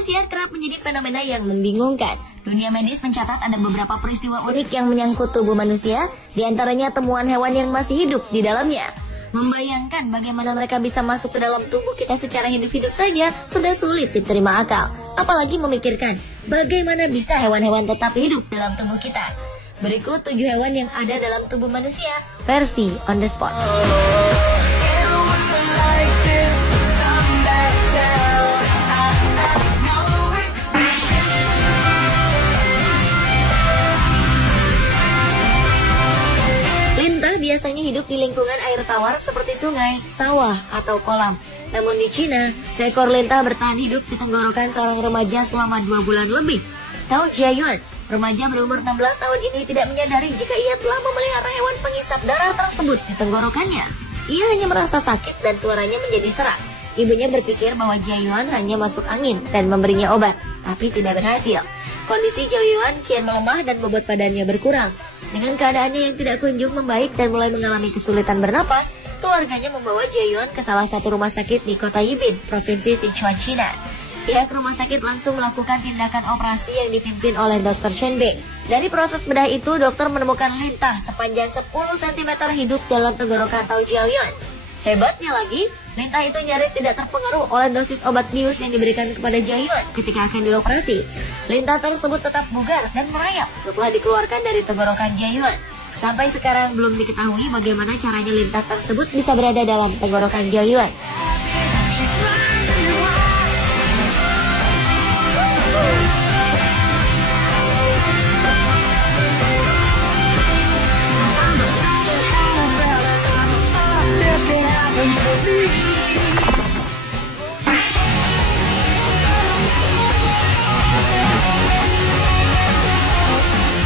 manusia kerap menjadi fenomena yang membingungkan. Dunia medis mencatat ada beberapa peristiwa unik yang menyangkut tubuh manusia, di antaranya temuan hewan yang masih hidup di dalamnya. Membayangkan bagaimana mereka bisa masuk ke dalam tubuh kita secara hidup-hidup saja sudah sulit diterima akal. Apalagi memikirkan bagaimana bisa hewan-hewan tetap hidup dalam tubuh kita. Berikut 7 hewan yang ada dalam tubuh manusia, versi on the spot. Biasanya hidup di lingkungan air tawar seperti sungai, sawah, atau kolam. Namun di Cina, seekor lintah bertahan hidup di tenggorokan seorang remaja selama 2 bulan lebih. Tao Jiayuan, remaja berumur 16 tahun ini tidak menyadari jika ia telah memelihara hewan pengisap darah tersebut di tenggorokannya. Ia hanya merasa sakit dan suaranya menjadi serak. Ibunya berpikir bahwa Jiayuan hanya masuk angin dan memberinya obat, tapi tidak berhasil. Kondisi Jiayuan kian melemah dan bobot badannya berkurang. Dengan keadaannya yang tidak kunjung membaik dan mulai mengalami kesulitan bernapas, keluarganya membawa Jiayuan ke salah satu rumah sakit di kota Yibin, provinsi Sichuan, China. Pihak rumah sakit langsung melakukan tindakan operasi yang dipimpin oleh Dr. Chen Bing. Dari proses bedah itu, dokter menemukan lintah sepanjang 10 cm hidup dalam tenggorokan Tao Jiayuan. Hebatnya lagi, lintah itu nyaris tidak terpengaruh oleh dosis obat bius yang diberikan kepada Jiayuan ketika akan dioperasi. Lintah tersebut tetap bugar dan merayap setelah dikeluarkan dari tenggorokan Jiayuan. Sampai sekarang belum diketahui bagaimana caranya lintah tersebut bisa berada dalam tenggorokan Jiayuan.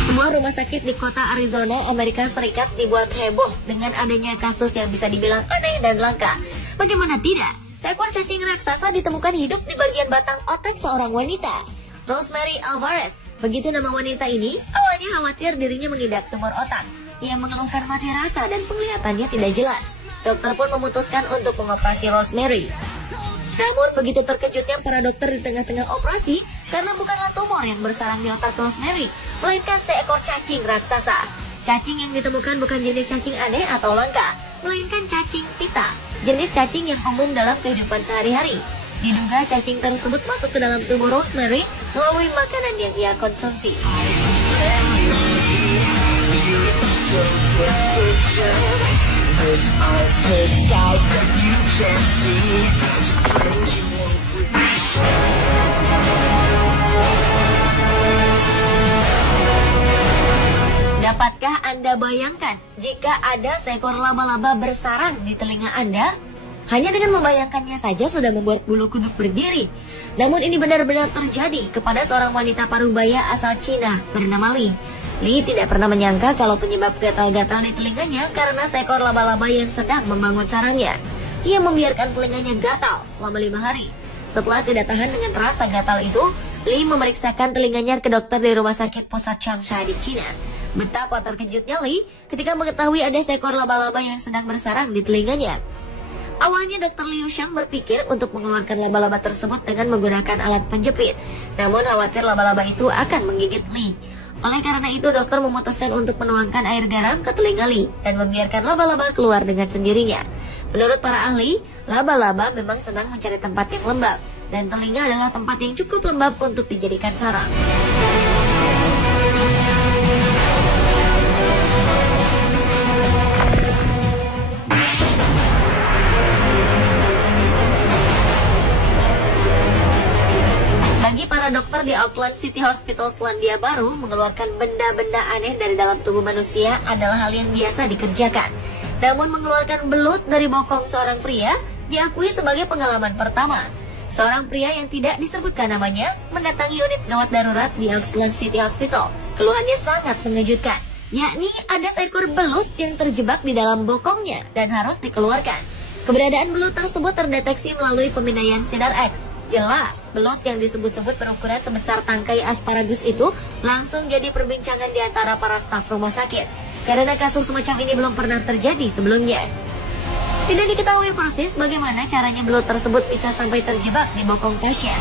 Sebuah rumah sakit di kota Arizona, Amerika Serikat dibuat heboh dengan adanya kasus yang bisa dibilang aneh dan langka. Bagaimana tidak? Seekor cacing raksasa ditemukan hidup di bagian batang otak seorang wanita. Rosemary Alvarez, begitu nama wanita ini, awalnya khawatir dirinya mengidap tumor otak. Ia mengeluhkan mati rasa dan penglihatannya tidak jelas. Dokter pun memutuskan untuk mengoperasi Rosemary. Namun begitu terkejutnya para dokter di tengah-tengah operasi karena bukanlah tumor yang bersarang di otak Rosemary, melainkan seekor cacing raksasa. Cacing yang ditemukan bukan jenis cacing aneh atau langka, melainkan cacing pita, jenis cacing yang umum dalam kehidupan sehari-hari. Diduga cacing tersebut masuk ke dalam tubuh Rosemary melalui makanan yang ia konsumsi. Dapatkah Anda bayangkan jika ada seekor laba-laba bersarang di telinga Anda? Hanya dengan membayangkannya saja sudah membuat bulu kuduk berdiri. Namun ini benar-benar terjadi kepada seorang wanita parubaya asal Cina bernama Li. Li tidak pernah menyangka kalau penyebab gatal-gatal di telinganya karena seekor laba-laba yang sedang membangun sarangnya. Ia membiarkan telinganya gatal selama 5 hari. Setelah tidak tahan dengan rasa gatal itu, Li memeriksakan telinganya ke dokter di rumah sakit pusat Changsha di Cina. Betapa terkejutnya Li ketika mengetahui ada seekor laba-laba yang sedang bersarang di telinganya. Awalnya Dr. Liu Shang berpikir untuk mengeluarkan laba-laba tersebut dengan menggunakan alat penjepit. Namun khawatir laba-laba itu akan menggigit Li. Oleh karena itu dokter memutuskan untuk menuangkan air garam ke telinga Li dan membiarkan laba-laba keluar dengan sendirinya. Menurut para ahli, laba-laba memang senang mencari tempat yang lembab, dan telinga adalah tempat yang cukup lembab untuk dijadikan sarang. Bagi para dokter di Auckland City Hospital Selandia Baru, mengeluarkan benda-benda aneh dari dalam tubuh manusia adalah hal yang biasa dikerjakan. Namun mengeluarkan belut dari bokong seorang pria diakui sebagai pengalaman pertama. Seorang pria yang tidak disebutkan namanya mendatangi unit gawat darurat di Auckland City Hospital. Keluhannya sangat mengejutkan, yakni ada seekor belut yang terjebak di dalam bokongnya dan harus dikeluarkan. Keberadaan belut tersebut terdeteksi melalui pemindaian sinar X. Jelas, belut yang disebut-sebut berukuran sebesar tangkai asparagus itu langsung jadi perbincangan di antara para staf rumah sakit, karena kasus semacam ini belum pernah terjadi sebelumnya. Tidak diketahui persis bagaimana caranya belut tersebut bisa sampai terjebak di bokong pasien.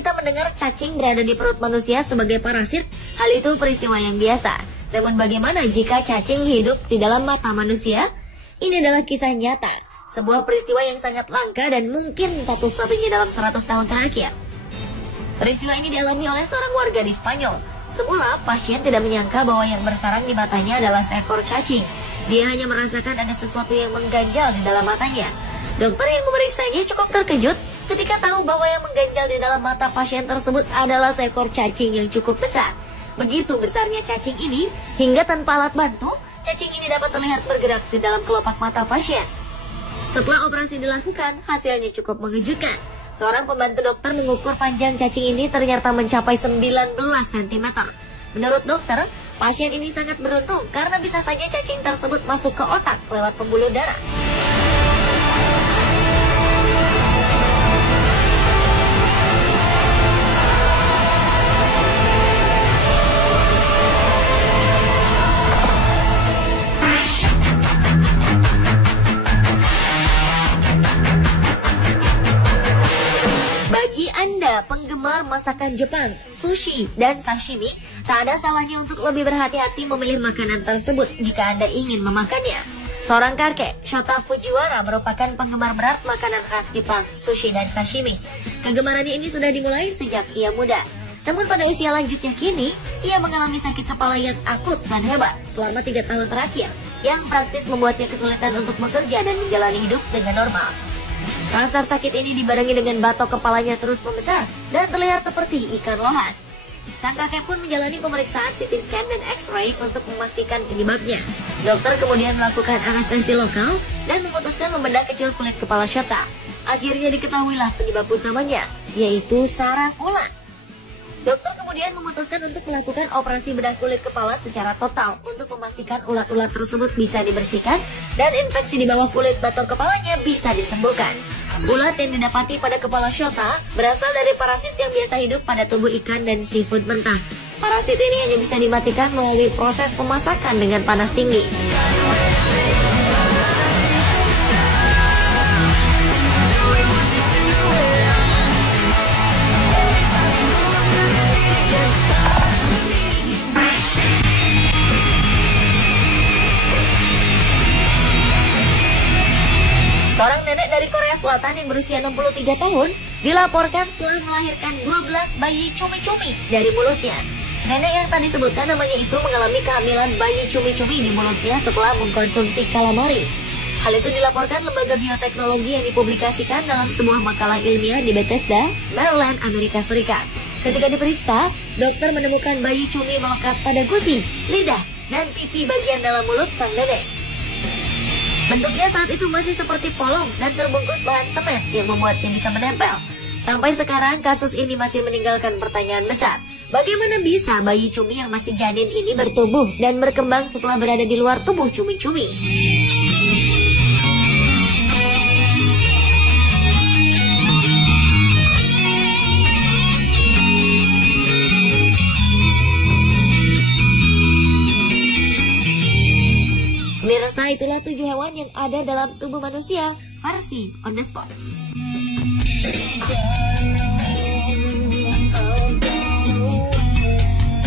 kita mendengar cacing berada di perut manusia sebagai parasit, hal itu peristiwa yang biasa. Namun bagaimana jika cacing hidup di dalam mata manusia? Ini adalah kisah nyata, sebuah peristiwa yang sangat langka dan mungkin satu-satunya dalam 100 tahun terakhir. Peristiwa ini dialami oleh seorang warga di Spanyol. Semula, pasien tidak menyangka bahwa yang bersarang di matanya adalah seekor cacing. Dia hanya merasakan ada sesuatu yang mengganjal di dalam matanya. Dokter yang memeriksanya cukup terkejut ketika tahu bahwa yang mengganjal di dalam mata pasien tersebut adalah seekor cacing yang cukup besar. Begitu besarnya cacing ini, hingga tanpa alat bantu, cacing ini dapat terlihat bergerak di dalam kelopak mata pasien. Setelah operasi dilakukan, hasilnya cukup mengejutkan. Seorang pembantu dokter mengukur panjang cacing ini ternyata mencapai 19 cm. Menurut dokter, pasien ini sangat beruntung karena bisa saja cacing tersebut masuk ke otak lewat pembuluh darah. Bagi Anda penggemar masakan Jepang, sushi, dan sashimi, tak ada salahnya untuk lebih berhati-hati memilih makanan tersebut jika Anda ingin memakannya. Seorang kakek, Shota Fujiwara, merupakan penggemar berat makanan khas Jepang, sushi, dan sashimi. Kegemarannya ini sudah dimulai sejak ia muda. Namun pada usia lanjutnya kini, ia mengalami sakit kepala yang akut dan hebat selama 3 tahun terakhir, yang praktis membuatnya kesulitan untuk bekerja dan menjalani hidup dengan normal. Rasa sakit ini dibarengi dengan batok kepalanya terus membesar dan terlihat seperti ikan lohan. Sang kakek pun menjalani pemeriksaan CT scan dan X-ray untuk memastikan penyebabnya. Dokter kemudian melakukan anestesi lokal dan memutuskan membedah kecil kulit kepala Shota. Akhirnya diketahuilah penyebab utamanya, yaitu sarang ulat. Dokter kemudian memutuskan untuk melakukan operasi bedah kulit kepala secara total untuk memastikan ulat-ulat tersebut bisa dibersihkan dan infeksi di bawah kulit batok kepalanya bisa disembuhkan. Ulat yang didapati pada kepala Shota berasal dari parasit yang biasa hidup pada tubuh ikan dan seafood mentah. Parasit ini hanya bisa dimatikan melalui proses pemasakan dengan panas tinggi. Seorang nenek dari Korea Selatan yang berusia 63 tahun dilaporkan telah melahirkan 12 bayi cumi-cumi dari mulutnya. Nenek yang tadi disebutkan namanya itu mengalami kehamilan bayi cumi-cumi di mulutnya setelah mengkonsumsi calamari. Hal itu dilaporkan lembaga bioteknologi yang dipublikasikan dalam sebuah makalah ilmiah di Bethesda, Maryland, Amerika Serikat. Ketika diperiksa, dokter menemukan bayi cumi melekat pada gusi, lidah, dan pipi bagian dalam mulut sang nenek. Bentuknya saat itu masih seperti polong dan terbungkus bahan semen yang membuatnya bisa menempel. Sampai sekarang kasus ini masih meninggalkan pertanyaan besar. Bagaimana bisa bayi cumi yang masih janin ini bertumbuh dan berkembang setelah berada di luar tubuh cumi-cumi? Pemirsa, itulah 7 hewan yang ada dalam tubuh manusia versi on the spot.